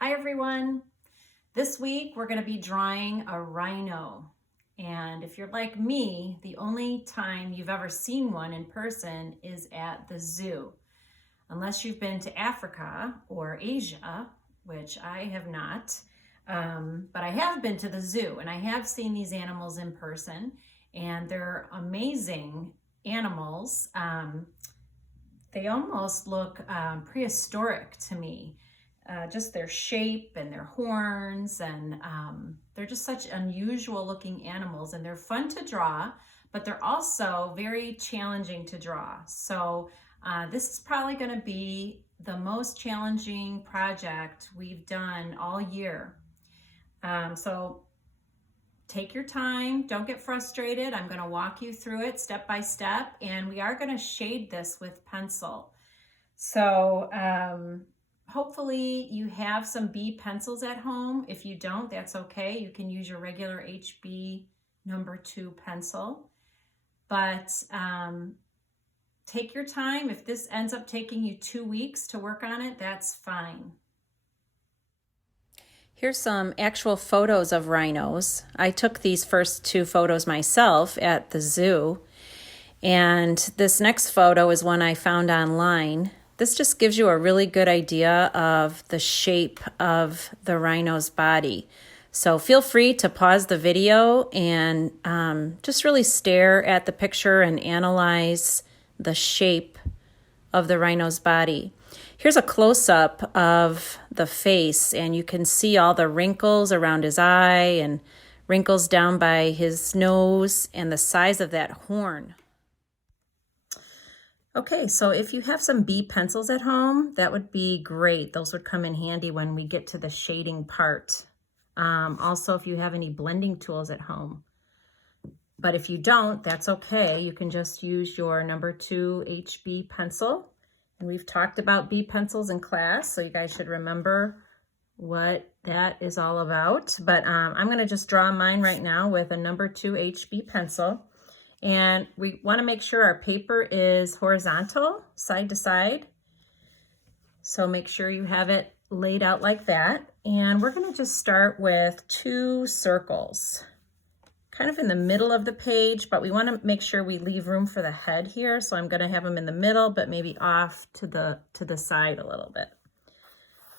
Hi everyone. This week we're going to be drawing a rhino. And if you're like me, the only time you've ever seen one in person is at the zoo. Unless you've been to Africa or Asia, which I have not. But I have been to the zoo and I have seen these animals in person, and they're amazing animals. They almost look prehistoric to me. Just their shape and their horns, and they're just such unusual looking animals, and they're fun to draw, but they're also very challenging to draw. So this is probably going to be the most challenging project we've done all year. So take your time, don't get frustrated. I'm going to walk you through it step by step, and we are going to shade this with pencil. So hopefully you have some B pencils at home. If you don't, that's okay. You can use your regular HB #2 pencil. But take your time. If this ends up taking you 2 weeks to work on it, that's fine. Here's some actual photos of rhinos. I took these first 2 photos myself at the zoo. And this next photo is one I found online. This just gives you a really good idea of the shape of the rhino's body. So feel free to pause the video and just really stare at the picture and analyze the shape of the rhino's body. Here's a close-up of the face, and you can see all the wrinkles around his eye and wrinkles down by his nose and the size of that horn. Okay, so if you have some B pencils at home, that would be great. Those would come in handy when we get to the shading part. Also, if you have any blending tools at home. But if you don't, that's okay. You can just use your #2 HB pencil. And we've talked about B pencils in class, so you guys should remember what that is all about. But I'm going to just draw mine right now with a #2 HB pencil. And we want to make sure our paper is horizontal, side to side. So make sure you have it laid out like that. And we're going to just start with 2 circles, kind of in the middle of the page, but we want to make sure we leave room for the head here. So I'm going to have them in the middle, but maybe off to the side a little bit.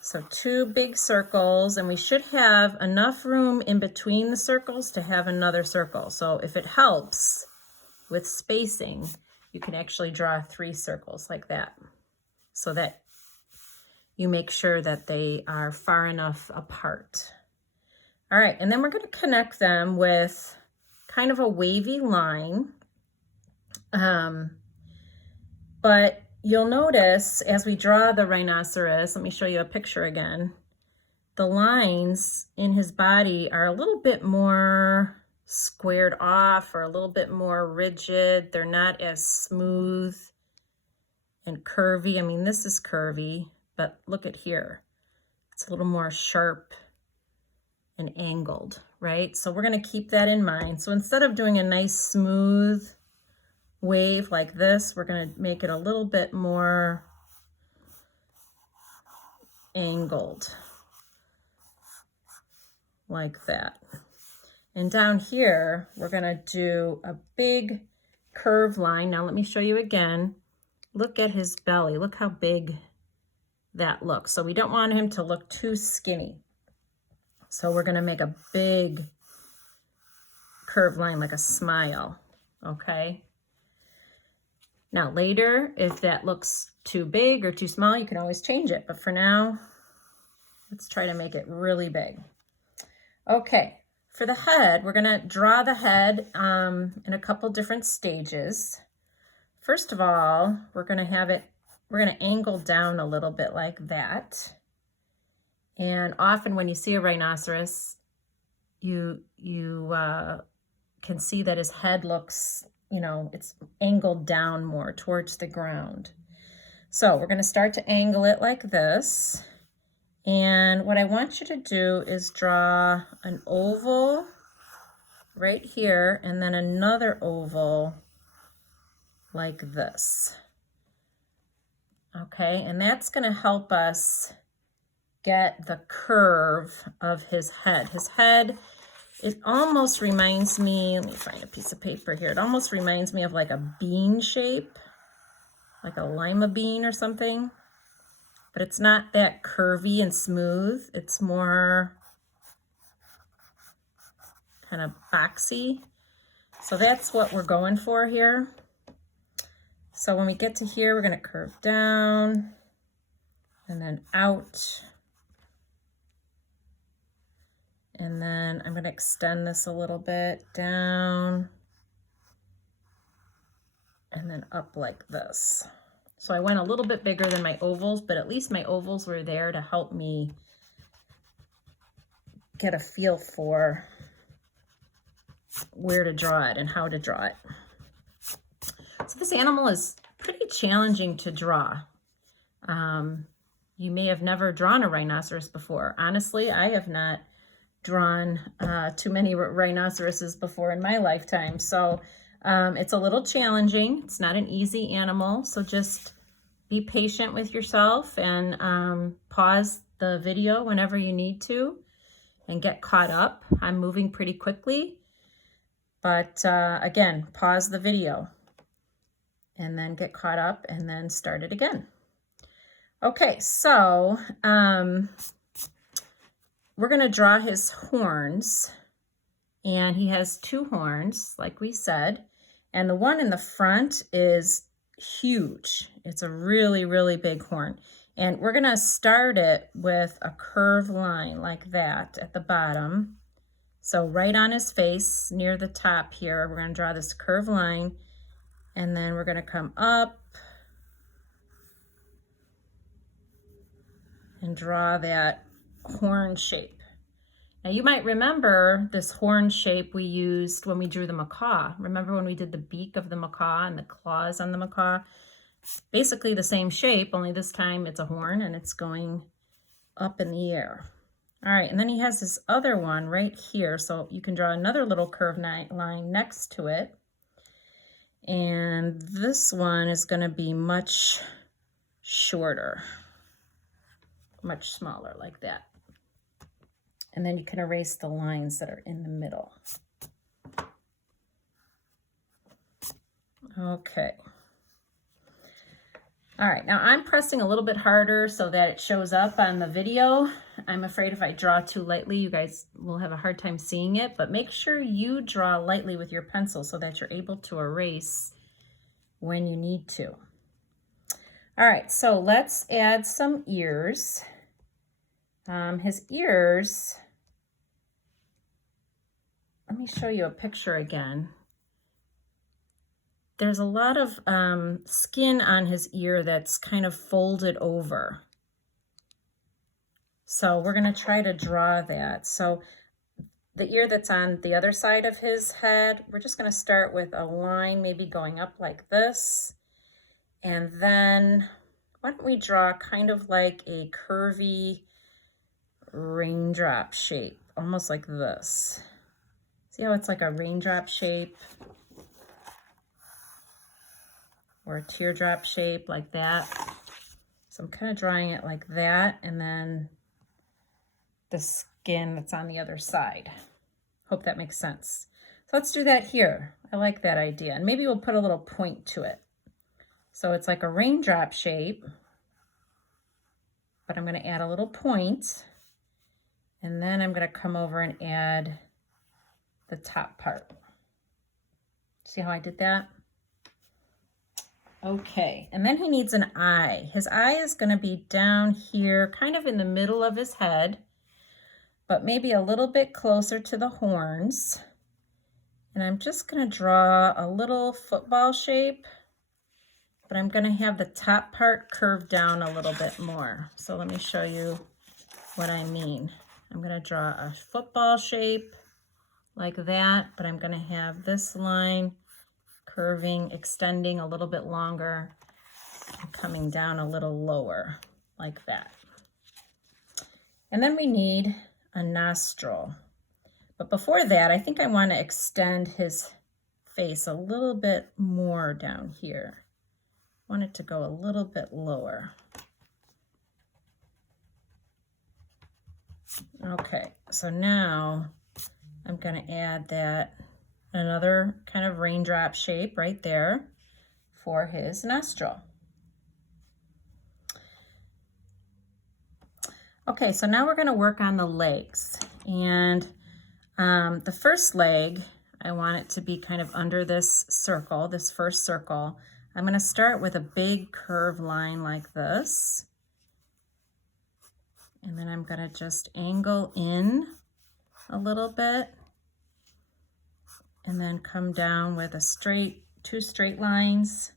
So 2 big circles, and we should have enough room in between the circles to have another circle. So if it helps with spacing, you can actually draw 3 circles like that, so that you make sure that they are far enough apart. All right, and then we're going to connect them with kind of a wavy line. But you'll notice as we draw the rhinoceros, let me show you a picture again, the lines in his body are a little bit more squared off or a little bit more rigid. They're not as smooth and curvy. I mean, this is curvy, but look at here. It's a little more sharp and angled, right? So we're going to keep that in mind. So instead of doing a nice smooth wave like this, we're going to make it a little bit more angled like that. And down here, we're going to do a big curve line. Now let me show you again. Look at his belly. Look how big that looks. So we don't want him to look too skinny. So we're going to make a big curved line like a smile, okay? Now later, if that looks too big or too small, you can always change it. But for now, let's try to make it really big. Okay, for the head, we're going to draw the head in a couple different stages. First of all, we're going to angle down a little bit like that. And often when you see a rhinoceros, you can see that his head looks, it's angled down more towards the ground. So we're going to start to angle it like this. And what I want you to do is draw an oval right here and then another oval like this. Okay, and that's going to help us get the curve of his head. His head, it almost reminds me, let me find a piece of paper here. It almost reminds me of like a bean shape, like a lima bean or something. But it's not that curvy and smooth. It's more kind of boxy. So that's what we're going for here. So when we get to here, we're going to curve down and then out. And then I'm going to extend this a little bit down and then up like this. So I went a little bit bigger than my ovals, but at least my ovals were there to help me get a feel for where to draw it and how to draw it. So this animal is pretty challenging to draw. You may have never drawn a rhinoceros before. Honestly, I have not drawn too many rhinoceroses before in my lifetime. So it's a little challenging. It's not an easy animal. So just be patient with yourself and pause the video whenever you need to and get caught up. I'm moving pretty quickly. But again, pause the video and then get caught up and then start it again. Okay, so we're going to draw his horns, and he has 2 horns, like we said, and the one in the front is huge. It's a really, really big horn, and we're going to start it with a curved line like that at the bottom. So right on his face, near the top here, we're going to draw this curved line, and then we're going to come up and draw that horn shape. Now you might remember this horn shape we used when we drew the macaw. Remember when we did the beak of the macaw and the claws on the macaw? Basically the same shape, only this time it's a horn and it's going up in the air. All right, and then he has this other one right here. So you can draw another little curved line next to it. And this one is going to be much shorter, much smaller like that. And then you can erase the lines that are in the middle. Okay. All right, now I'm pressing a little bit harder so that it shows up on the video. I'm afraid if I draw too lightly, you guys will have a hard time seeing it, but make sure you draw lightly with your pencil so that you're able to erase when you need to. All right, so let's add some ears. His ears, let me show you a picture again. There's a lot of skin on his ear that's kind of folded over. So we're going to try to draw that. So the ear that's on the other side of his head, we're just going to start with a line maybe going up like this. And then why don't we draw kind of like a curvy raindrop shape, almost like this. See how it's like a raindrop shape? Or a teardrop shape like that. So I'm kind of drawing it like that, and then the skin that's on the other side. Hope that makes sense. So let's do that here. I like that idea. And maybe we'll put a little point to it. So it's like a raindrop shape, but I'm going to add a little point, and then I'm going to come over and add the top part. See how I did that? Okay, and then he needs an eye. His eye is going to be down here, kind of in the middle of his head, but maybe a little bit closer to the horns. And I'm just going to draw a little football shape, but I'm going to have the top part curved down a little bit more. So let me show you what I mean. I'm going to draw a football shape like that, but I'm going to have this line curving, extending a little bit longer, and coming down a little lower, like that. And then we need a nostril. But before that, I think I want to extend his face a little bit more down here. I want it to go a little bit lower. Okay, so now I'm going to add that another kind of raindrop shape right there for his nostril. Okay, so now we're going to work on the legs. And the first leg, I want it to be kind of under this circle, this first circle. I'm going to start with a big curved line like this. And then I'm going to just angle in a little bit. And then come down with a two straight lines.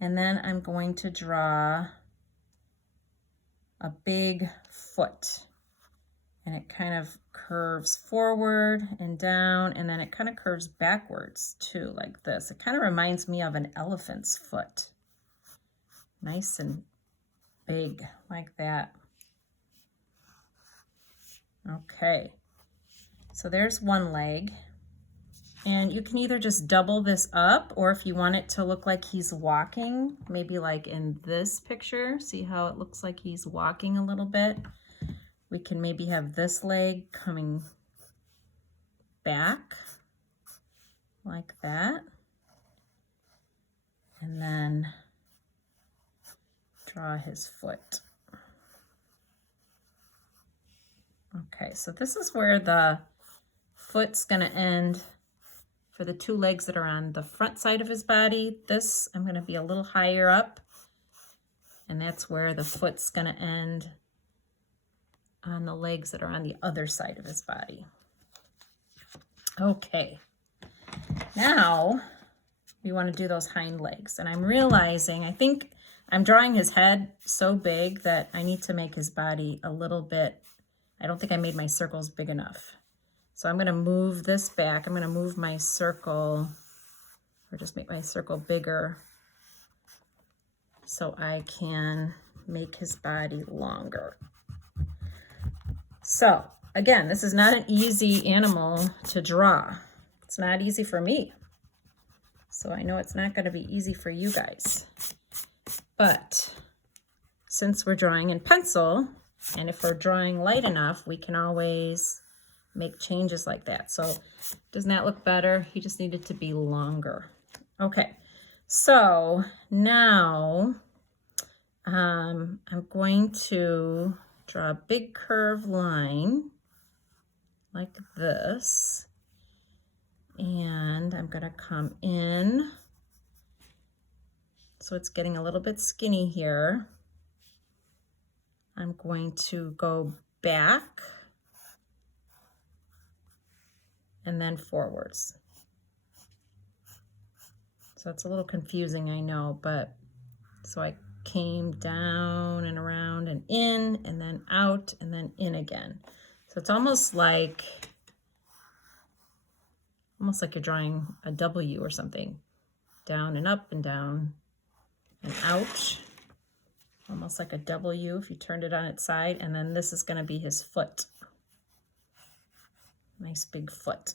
And then I'm going to draw a big foot. And it kind of curves forward and down, and then it kind of curves backwards too, like this. It kind of reminds me of an elephant's foot. Nice and big, like that. Okay, so there's one leg. And you can either just double this up, or if you want it to look like he's walking, maybe like in this picture, see how it looks like he's walking a little bit? We can maybe have this leg coming back like that. And then draw his foot. Okay, so this is where the foot's gonna end for the two legs that are on the front side of his body. This, I'm gonna be a little higher up, and that's where the foot's gonna end on the legs that are on the other side of his body. Okay, now we want to do those hind legs, and I'm realizing, I think I'm drawing his head so big that I need to make his body a little bit, I don't think I made my circles big enough. So I'm going to move this back. I'm going to move my circle, or just make my circle bigger so I can make his body longer. So again, this is not an easy animal to draw. It's not easy for me. So I know it's not going to be easy for you guys. But since we're drawing in pencil, and if we're drawing light enough, we can always make changes like that. So doesn't that look better? He just needed to be longer. Okay, so now I'm going to draw a big curved line like this. And I'm going to come in. So it's getting a little bit skinny here. I'm going to go back and then forwards. So it's a little confusing, I know, but so I came down and around and in and then out and then in again. So it's almost like you're drawing a W or something. Down and up and down and out. Almost like a W if you turned it on its side. And then this is going to be his foot. Nice big foot.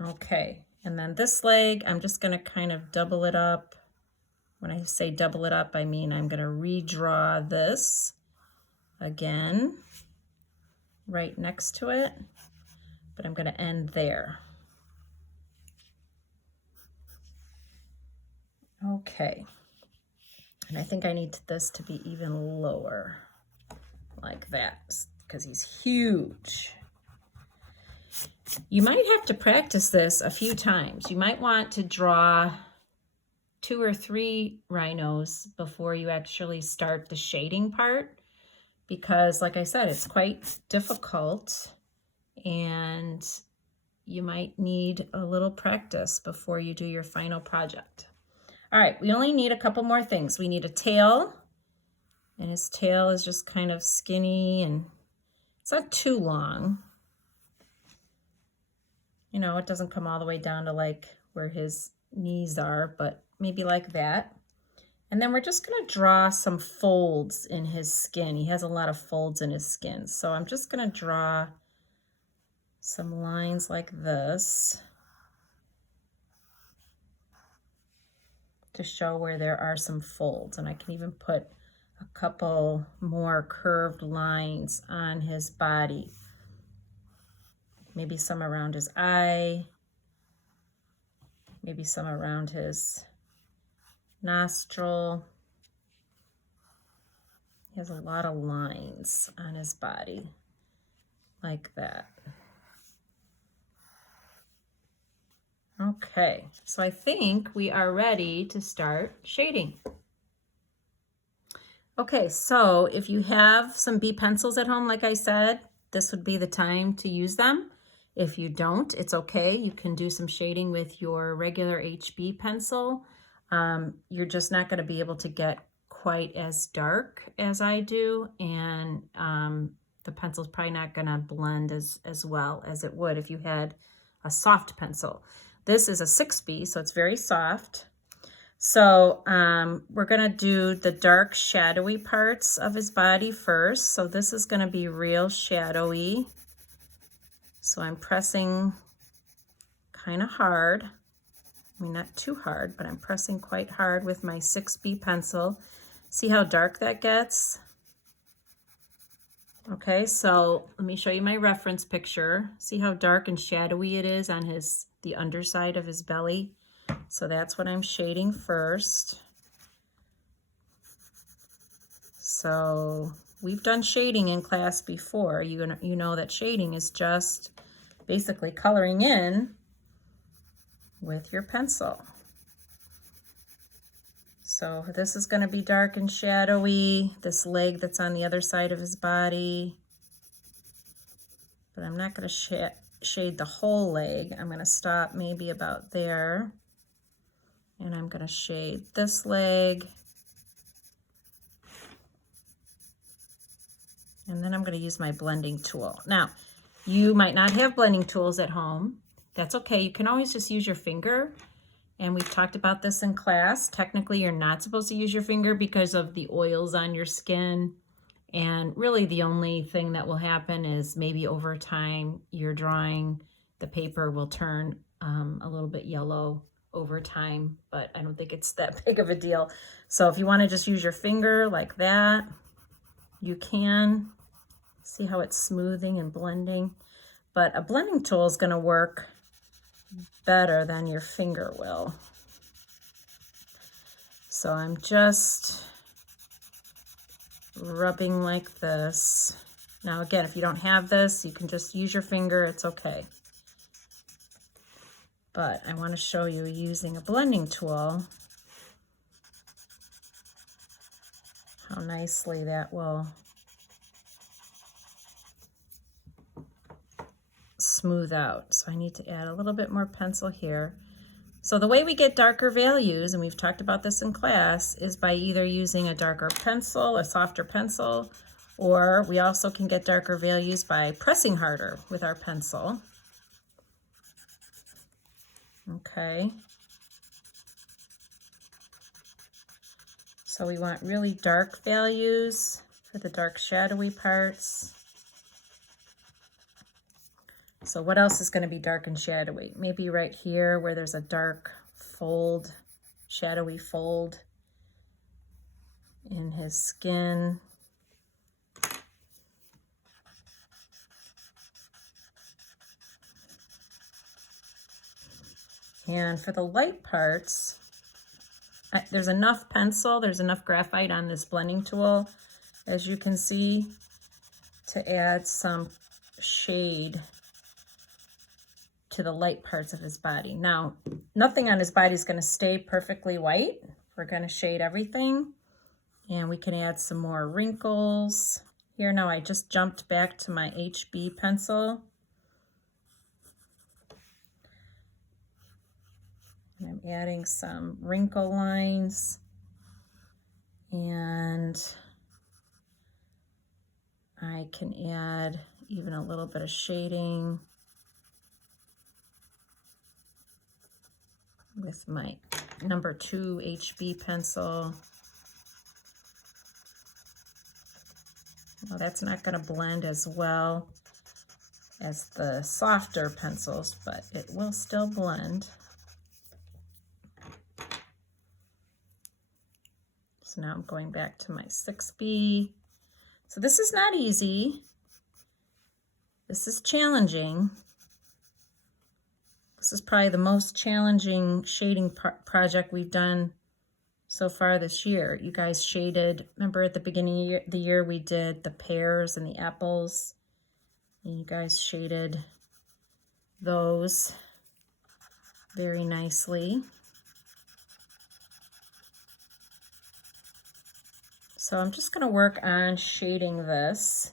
Okay, and then this leg, I'm just going to kind of double it up. When I say double it up, I mean I'm going to redraw this again right next to it, but I'm going to end there. Okay, and I think I need this to be even lower, like that, because he's huge. You might have to practice this a few times. You might want to draw 2 or 3 rhinos before you actually start the shading part, because like I said, it's quite difficult and you might need a little practice before you do your final project. All right, we only need a couple more things. We need a tail, and his tail is just kind of skinny and it's not too long. You know, it doesn't come all the way down to like where his knees are, but maybe like that. And then we're just going to draw some folds in his skin. He has a lot of folds in his skin. So I'm just going to draw some lines like this to show where there are some folds. And I can even put a couple more curved lines on his body. Maybe some around his eye, maybe some around his nostril. He has a lot of lines on his body, like that. Okay, so I think we are ready to start shading. Okay, so if you have some B pencils at home, like I said, this would be the time to use them. If you don't, it's okay. You can do some shading with your regular HB pencil. You're just not going to be able to get quite as dark as I do, and the pencil's probably not going to blend as well as it would if you had a soft pencil. This is a 6B, so it's very soft. So we're going to do the dark shadowy parts of his body first. So this is going to be real shadowy. So I'm pressing kind of hard. I mean, not too hard, but I'm pressing quite hard with my 6B pencil. See how dark that gets? Okay, so let me show you my reference picture. See how dark and shadowy it is on the underside of his belly? So that's what I'm shading first. So we've done shading in class before. You know that shading is just basically coloring in with your pencil. So this is going to be dark and shadowy, this leg that's on the other side of his body. But I'm not going to shade the whole leg. I'm going to stop maybe about there. And I'm going to shade this leg. And then I'm going to use my blending tool. Now, you might not have blending tools at home. That's okay. You can always just use your finger. And we've talked about this in class. Technically, you're not supposed to use your finger because of the oils on your skin. And really the only thing that will happen is maybe over time you're drawing, the paper will turn a little bit yellow over time, but I don't think it's that big of a deal. So if you want to just use your finger like that, you can. See how it's smoothing and blending? But a blending tool is going to work better than your finger will. So I'm just rubbing like this. Now again, if you don't have this, you can just use your finger, it's okay. But I want to show you using a blending tool how nicely that will smooth out. So I need to add a little bit more pencil here. So the way we get darker values, and we've talked about this in class, is by either using a darker pencil, a softer pencil, or we also can get darker values by pressing harder with our pencil. Okay. So we want really dark values for the dark shadowy parts. So what else is going to be dark and shadowy? Maybe right here where there's a dark fold, shadowy fold in his skin. And for the light parts, there's enough pencil, there's enough graphite on this blending tool, as you can see, to add some shade to the light parts of his body. Now, nothing on his body is going to stay perfectly white. We're going to shade everything, and we can add some more wrinkles. Here now I just jumped back to my HB pencil. I'm adding some wrinkle lines, and I can add even a little bit of shading with my number 2 HB pencil. Well, that's not going to blend as well as the softer pencils, but it will still blend. So now I'm going back to my 6B. So this is not easy. This is challenging. This is probably the most challenging shading project we've done so far this year. You guys shaded, remember at the beginning of the year we did the pears and the apples, and you guys shaded those very nicely. So I'm just going to work on shading this.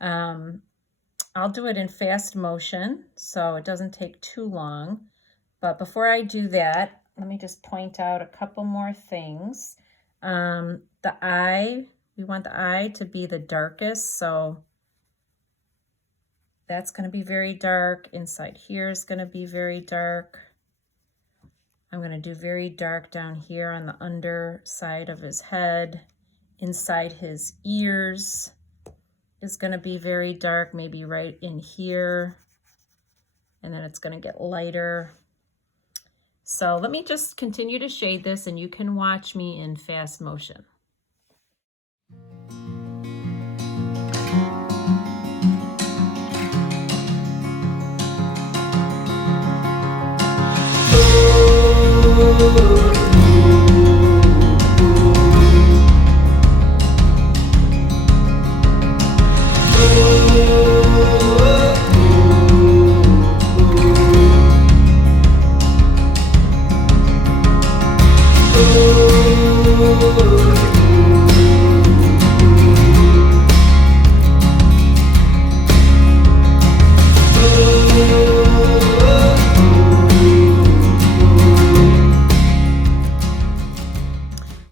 I'll do it in fast motion so it doesn't take too long. But before I do that, let me just point out a couple more things. The eye, we want the eye to be the darkest, so that's going to be very dark. Inside here is going to be very dark. I'm going to do very dark down here on the underside of his head. Inside his ears is going to be very dark, maybe right in here. And then it's going to get lighter. So let me just continue to shade this and you can watch me in fast motion.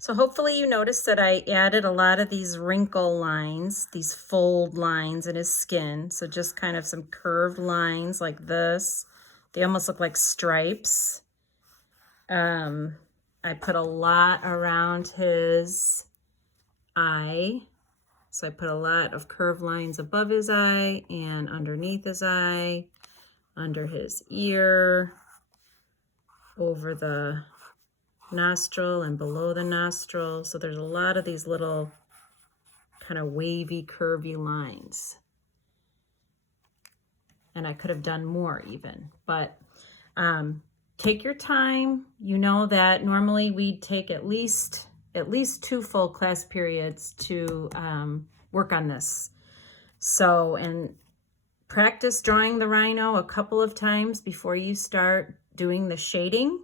So hopefully you noticed that I added a lot of these wrinkle lines, these fold lines in his skin. So just kind of some curved lines like this. They almost look like stripes. I put a lot around his eye. So I put a lot of curved lines above his eye and underneath his eye, under his ear, over the nostril and below the nostril. So there's a lot of these little kind of wavy, curvy lines. And I could have done more even, but take your time. You know that normally we take at least 2 full class periods to work on this. So, and practice drawing the rhino a couple of times before you start doing the shading.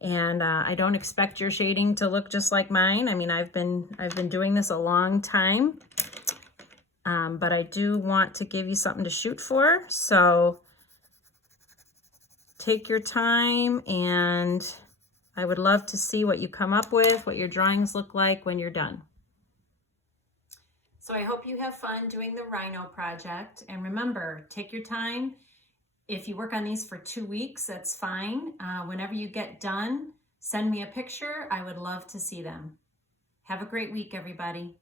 And I don't expect your shading to look just like mine. I mean, I've been doing this a long time, but I do want to give you something to shoot for. So take your time, and I would love to see what you come up with, what your drawings look like when you're done. So I hope you have fun doing the rhino project. And remember, take your time. If you work on these for 2 weeks, that's fine. Whenever you get done, send me a picture. I would love to see them. Have a great week, everybody.